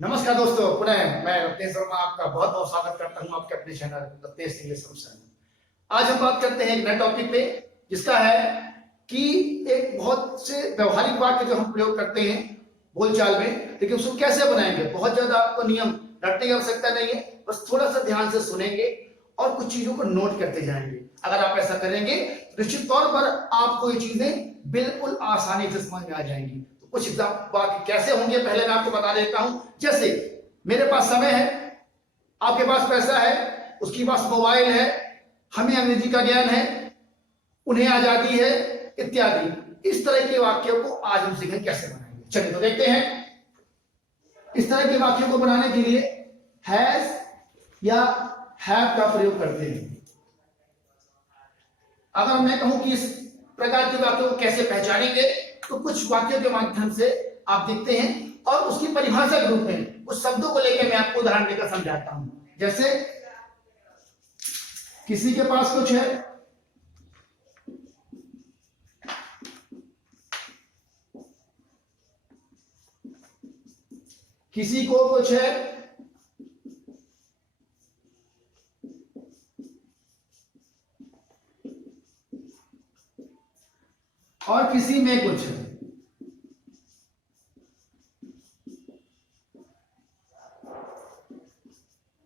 नमस्कार दोस्तों, पुनः मैं रत्नेश वर्मा आपका बहुत बहुत स्वागत करता हूं आपके अपने चैनल रत्नेश इंग्लिश सॉल्यूशन में। आज हम बात करते हैं एक नए टॉपिक पे, जिसका है कि एक बहुत से व्यवहारिक वाक्य जो हम प्रयोग करते हैं बोलचाल में, लेकिन उसको कैसे बनाएंगे। बहुत ज्यादा आपको नियम रटने की आवश्यकता नहीं है, बस थोड़ा सा ध्यान से सुनेंगे और कुछ चीजों को नोट करते जाएंगे। अगर आप ऐसा करेंगे तो निश्चित तौर पर आपको ये चीजें बिल्कुल आसानी से समझ में आ जाएंगी। कुछ वाक्य कैसे होंगे पहले मैं आपको बता देता हूं। जैसे मेरे पास समय है, आपके पास पैसा है, उसके पास मोबाइल है, हमें अंग्रेजी का ज्ञान है, उन्हें आजादी है, इत्यादि। इस तरह के वाक्यों को आज हम सीखेंगे कैसे बनाएंगे। चलिए तो देखते हैं। इस तरह के वाक्यों को बनाने के लिए हैज या हैव का प्रयोग करते हैं। अगर मैं कहूं कि इस प्रकार के वाक्यों को कैसे पहचानेंगे, तो कुछ वाक्यों के माध्यम से आप देखते हैं और उसकी परिभाषा के रूप में उस शब्दों को लेकर मैं आपको उदाहरण देकर समझाता हूं। जैसे किसी के पास कुछ है, किसी को कुछ है, और किसी में कुछ है।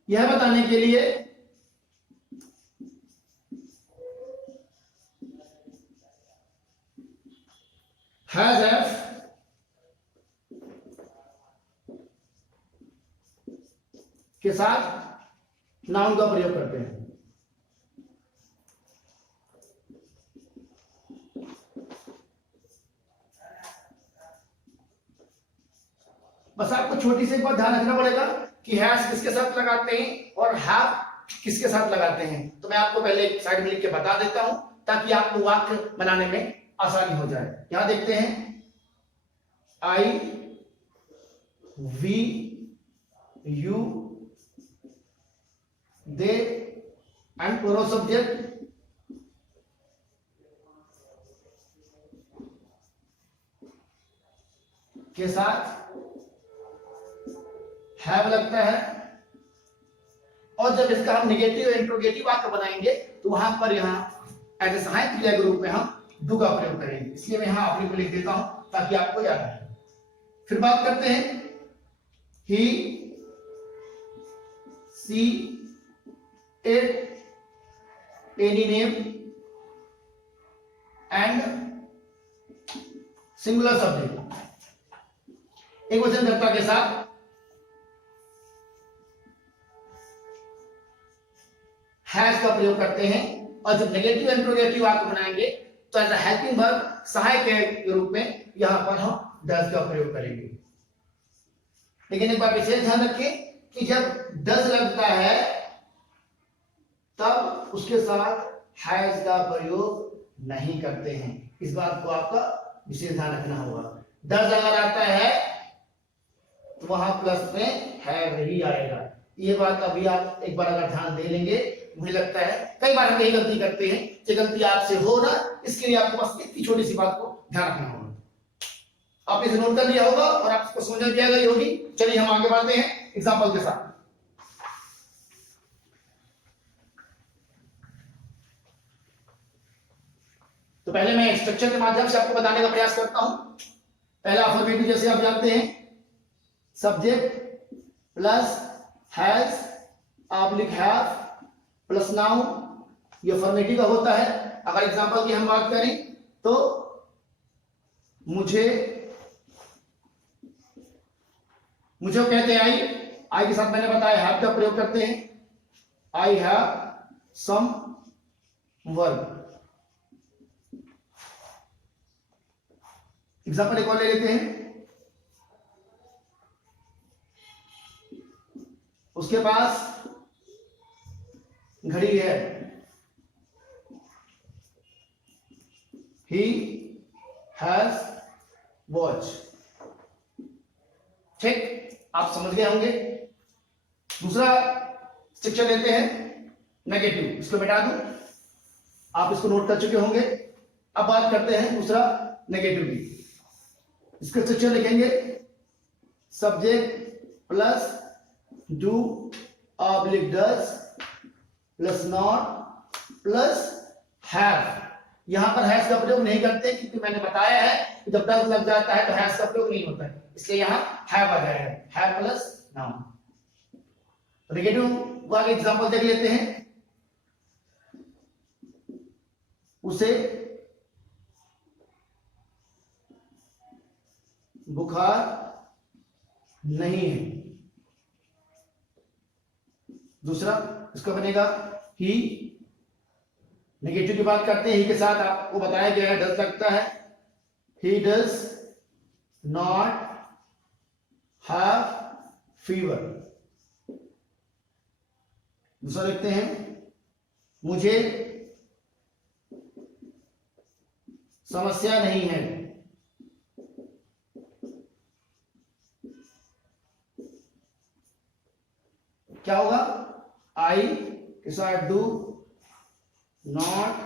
यह बताने के लिए हैज हैव के साथ नाउन का प्रयोग करते हैं। बस आपको छोटी सी एक बात ध्यान रखना पड़ेगा कि हैज किसके साथ लगाते हैं और हैव किसके साथ लगाते हैं। तो मैं आपको पहले एक साइड में लिख के बता देता हूं ताकि आपको वाक्य बनाने में आसानी हो जाए। यहां देखते हैं, I, we, you, they and plural subject के साथ हैव लगता है। और जब इसका हम नेगेटिव इंट्रोगेटिव वाक्य बनाएंगे तो वहां पर यहां एज ए सहायक क्रिया के रूप में हम डू का प्रयोग करेंगे। इसलिए मैं यहां अपने को लिख देता हूं ताकि आपको याद आए। फिर बात करते हैं, he, she, it, any name and singular subject एक वचनकर्ता के साथ हैज का प्रयोग करते हैं। और जब नेगेटिव इंट्रोगेटिव वाक्य बनाएंगे तो एज अ हेल्पिंग वर्ब सहायक के रूप में यहां पर हम डज का प्रयोग करेंगे। लेकिन एक बात विशेष ध्यान रखें कि जब डज लगता है तब उसके साथ हैज का प्रयोग नहीं करते हैं। इस बात को आपका विशेष ध्यान रखना होगा। डज अगर आता है तो वहां प्लस में हैव ही आएगा। ये बात अभी आप एक बार अगर ध्यान दे लेंगे, मुझे लगता है कई बार हम यही गलती करते हैं। ये गलती आपसे हो ना, इसके लिए आपको बस इतनी छोटी सी बात को ध्यान रखना होगा। आपने इसे नोट कर लिया होगा और आपको समझ में आ गई होगी। चलिए हम आगे बढ़ते हैं एग्जांपल के साथ। तो पहले मैं स्ट्रक्चर के माध्यम से आपको बताने का प्रयास करता हूं। पहला अफर्मेटिव, जैसे आप जानते हैं, subject plus has oblique have plus noun, ये अफर्मेटिव का होता है। अगर एग्जांपल की हम बात करें तो मुझे कहते हैं आई के साथ मैंने बताया हैव का प्रयोग करते हैं। I have some work. Example एक और ले लेते हैं। उसके पास घड़ी है, he has watch। ठीक, आप समझ गए होंगे। दूसरा स्ट्रक्चर लेते हैं नेगेटिव, इसको मिटा दूं, आप इसको नोट कर चुके होंगे। अब बात करते हैं दूसरा नेगेटिव की। इसका स्ट्रक्चर लिखेंगे, subject plus do oblique does plus not plus have. यहां पर हैज का प्रयोग नहीं करते क्योंकि मैंने बताया है कि जब डज लग जाता है तो हैज का प्रयोग नहीं होता है, इसलिए यहां हैव आ जाएगा, हैव प्लस नाउन। नेगेटिव वाले एग्जांपल देख लेते हैं। उसे बुखार नहीं है। दूसरा इसका बनेगा ही। नेगेटिव की बात करते हैं, ही के साथ आपको बताया गया है डज लगता है। He does not have fever. दूसरा देखते हैं, मुझे समस्या नहीं है। क्या होगा? आई के साथ डू नॉट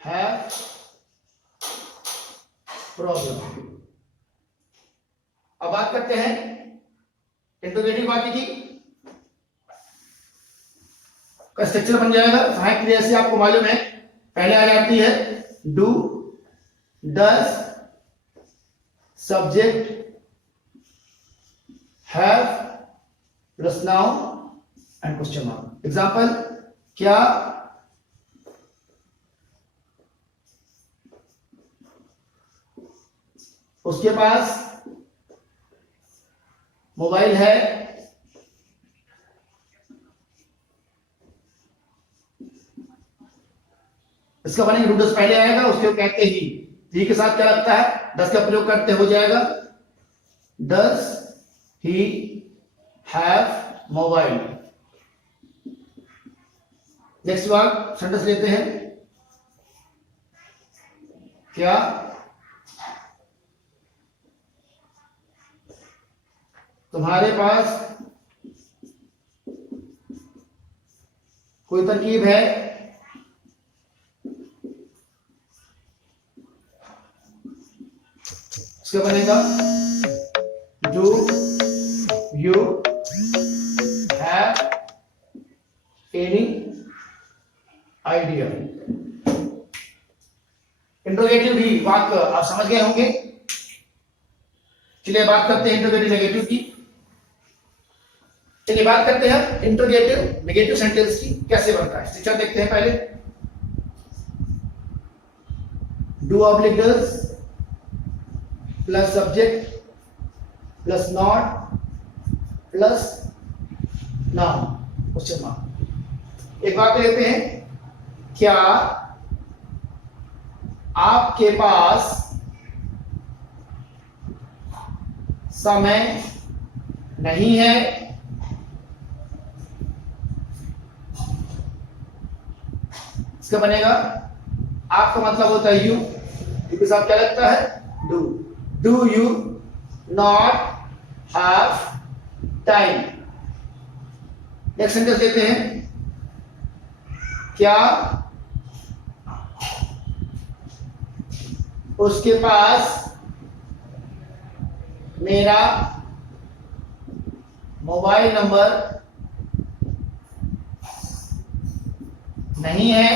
हैव प्रॉब्लम। अब बात करते हैं इंट्रोगेटिव वाक्य की। का स्ट्रक्चर बन जाएगा सहायक क्रिया से, आपको मालूम है पहले आ जाती है do, does, subject, have plus noun and question mark. Example, क्या उसके पास मोबाइल है? इसका बनेगा डू डज पहले आएगा, उसके कहते ही के साथ क्या लगता है डज का प्रयोग करते हो जाएगा does he have mobile. Next word sentence लेते हैं, क्या तुम्हारे पास कोई तरकीब है? इसका बनेगा do you have any idea. Interrogative भी वाक्य आप समझ गए होंगे। चलिए बात करते हैं इंट्रोगेटिव नेगेटिव की। चलिए बात करते हैं इंट्रोगेटिव नेगेटिव सेंटेंस की कैसे बनता है। स्ट्रक्चर देखते हैं पहले। Do oblique does plus subject plus not plus noun question mark. एक बात लेते हैं, क्या आपके पास समय नहीं है? इसका बनेगा आपका मतलब होता है यू के साथ क्या लगता है do. Do you not have time. Next sentence लेते हैं, क्या उसके पास मेरा मोबाइल नंबर नहीं है?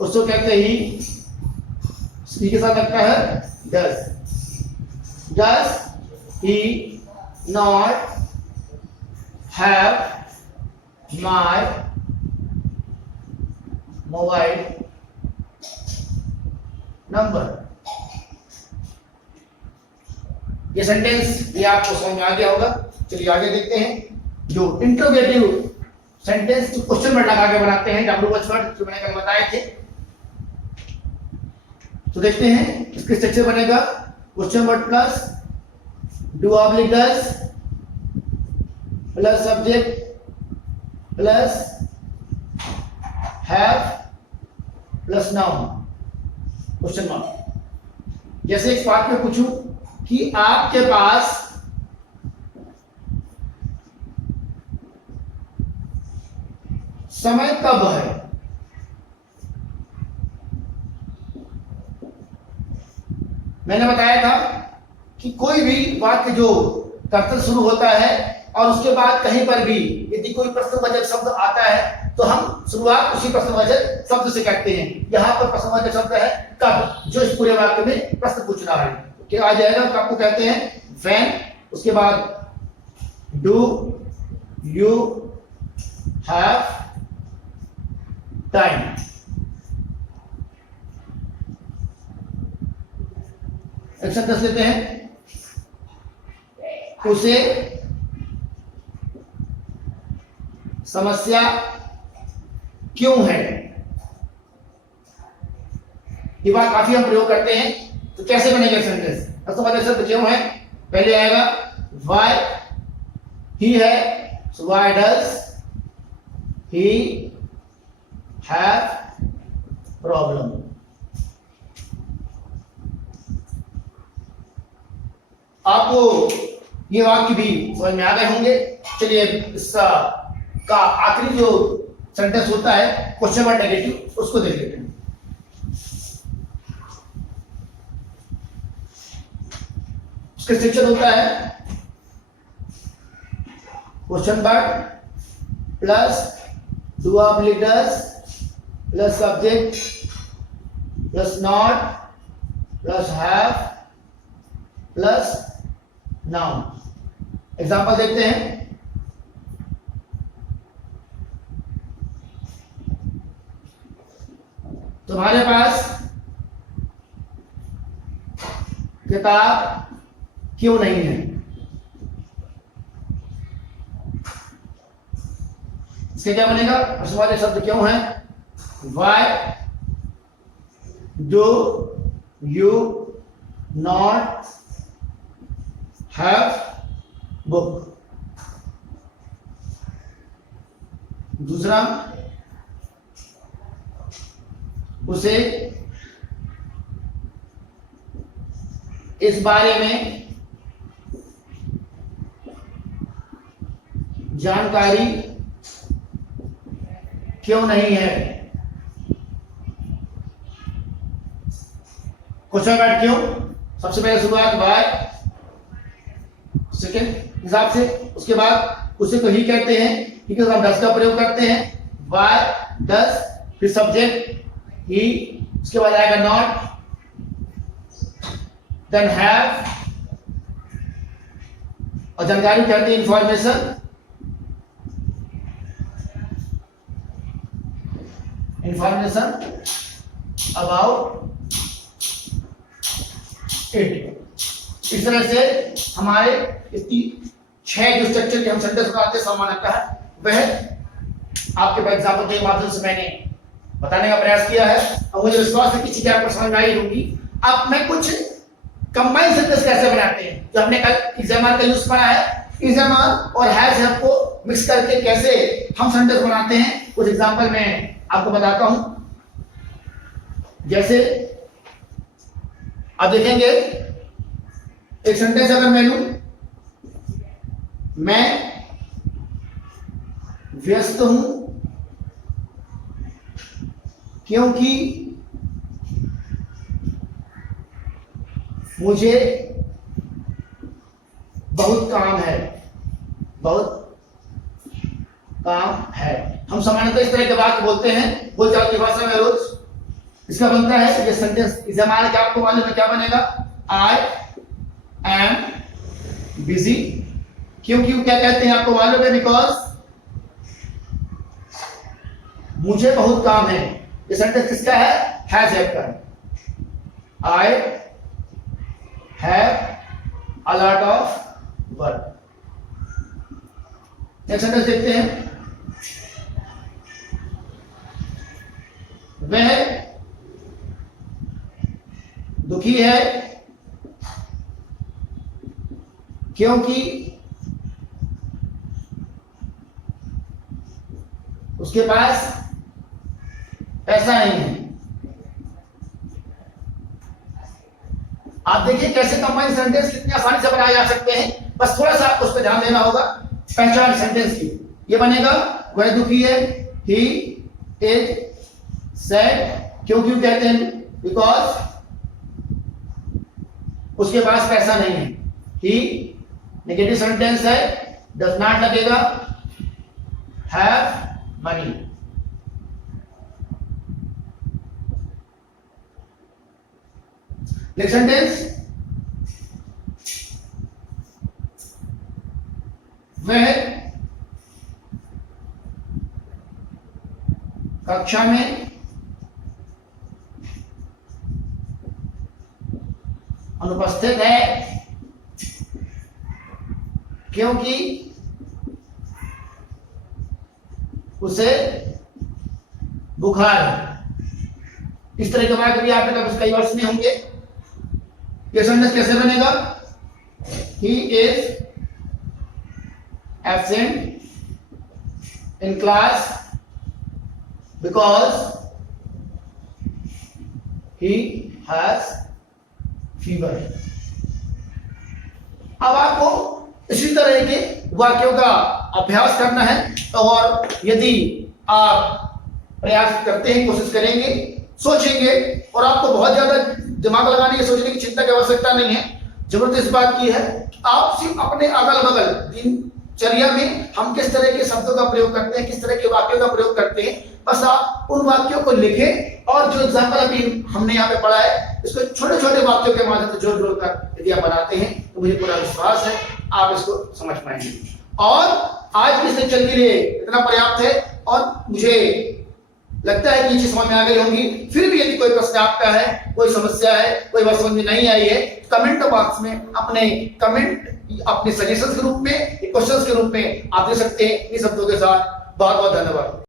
उसको कहते ही सी के साथ लगता है does. Does he not have my mobile number. ये सेंटेंस ये आपको समझ में आ गया होगा। चलिए आगे देखते हैं जो इंट्रोगेटिव सेंटेंस जो क्वेश्चन वर्ड लगा के बनाते हैं, डब्ल्यू एच वर्ड जो मैंने कल बताए थे। तो देखते हैं इसके स्ट्रक्चर बनेगा question word plus do oblique does plus subject plus have plus noun question mark. जैसे इस पार्ट में पूछूं कि आपके पास समय कब है? मैंने बताया था कि कोई भी वाक्य जो कर्तव्य शुरू होता है और उसके बाद कहीं पर भी यदि कोई प्रश्नवाचक शब्द आता है तो हम शुरुआत उसी प्रश्नवाचक शब्द से करते हैं। यहाँ पर प्रश्नवाचक शब्द है कब, जो इस पूरे वाक्य में प्रश्न पूछना है। क्या आ जाएगा? कब को कहते हैं व्हेन, उसके बाद डू यू हैव टाइम। एक सेंटेंस लेते हैं, उसे समस्या क्यों है। ये बात काफी हम प्रयोग करते हैं। तो कैसे बनेगा सेंटेंस? सबसे पहले शब्द क्यों है, पहले आएगा व्हाई, ही है, so why does he have problem. आपको ये वाक्य भी समझ में आ गए होंगे। चलिए इसका का आखिरी जो सेंटेंस होता है क्वेश्चन वर्ड नेगेटिव, उसको देख लेते हैं। उसका स्ट्रक्चर होता है question word plus do oblique does plus subject plus not plus have plus noun. Example देखते हैं। तुम्हारे पास किताब क्यों नहीं है? इसके क्या बनेगा? प्रश्नवाचक शब्द क्यों है, why do you not have book. दूसरा, उसे इस बारे में जानकारी क्यों नहीं है। क्वेश्चन वर्ड क्यों, सबसे पहले शुरुआत बाय, सेकेंड हिसाब से, उसके बाद उसे तो ही कहते हैं, ठीक है, हम डस का प्रयोग करते हैं, बाय डस, फिर सब्जेक्ट ही, उसके बाद आएगा नॉट, देन हैव, और जानकारी कहते हैं इंफॉर्मेशन, इंफॉर्मेशन अबाउट इट। इस तरह से हमारे इतनी 6 जो स्ट्रक्चर के हम सेंटेंस बनाते हैं सामान्यतः वह आपके एग्जाम्पल के माध्यम से मैंने बताने का प्रयास किया है, और मुझे विश्वास है कि चीजें आपको समझ में आई होंगी। अब मैं कुछ कंबाइन सेंटेंस कैसे बनाते हैं, जो हमने कल इज़-एम-आर का यूज करा है, इज़-एम-आर और हैज हैव को मिक्स करके कैसे हम सेंटेंस बनाते हैं, कुछ एग्जांपल मैं आपको बताता हूं। जैसे आप देखेंगे, एक सेंटेंस अगर मैं लूं, मैं व्यस्त हूं क्योंकि मुझे बहुत काम है, बहुत काम है। हम सामान्यतः इस तरह के वाक्य बोलते हैं बोलचाल की भाषा में रोज। इसका बनता है ये सेंटेंस इज़-एम-आर क्या आपको मालूम है क्या बनेगा? I am busy. क्योंकि क्या कहते हैं आपको मालूम है? बिकॉज मुझे बहुत काम है। ये सेंटेंस किसका है? हैज हैव का है। I have a lot of work. Next sentence देखते हैं। वह दुखी है क्योंकि उसके पास पैसा नहीं है। आप देखिए कैसे कंबाइन सेंटेंस कितनी आसानी से बनाए जा सकते हैं, बस थोड़ा सा आपको उस पर ध्यान देना होगा। पहचान सेंटेंस की ये बनेगा, वह दुखी है, ही इज सैड। क्यों कहते हैं? बिकॉज उसके पास पैसा नहीं है। ही नेगेटिव सेंटेंस है, डज नॉट लगेगा, हैव मनी। नेक्स्ट सेंटेंस, वह कक्षा में अनुपस्थित है क्योंकि उसे बुखार है। इस तरह के वाक्य भी आपके पास कई बार सुने होंगे। ये सेंटेंस कैसे बनेगा? He is absent in class because he has fever. अब आपको इसी तरह के वाक्यों का अभ्यास करना है, और यदि आप प्रयास करते हैं, कोशिश करेंगे, सोचेंगे, और आपको बहुत ज्यादा दिमाग लगाने की, सोचने की, चिंता की आवश्यकता नहीं है। जरूरत इस बात की है आप सिर्फ अपने अगल बगल दिनचर्या में हम किस तरह के शब्दों का प्रयोग करते हैं, किस तरह के वाक्यों का प्रयोग करते हैं, बस आप उन वाक्यों को लिखें, और जो एग्जाम्पल अभी हमने यहाँ पे पढ़ा है इसको छोटे छोटे वाक्यों के माध्यम से जोड़ जोड़ कर यदि आप बनाते हैं तो मुझे पूरा विश्वास है आप इसको समझ पाएंगे। और आज की इस लेक्चर के लिए इतना पर्याप्त है, और मुझे लगता है कि ये चीज समझ में आ गई होंगी। फिर भी यदि कोई प्रश्न आपका है, कोई समस्या है, कोई बात समझ में नहीं आई है, कमेंट बॉक्स में अपने कमेंट अपने सजेशंस के रूप में, क्वेश्चंस के रूप में आप दे सकते हैं। इन शब्दों के साथ बहुत बहुत धन्यवाद।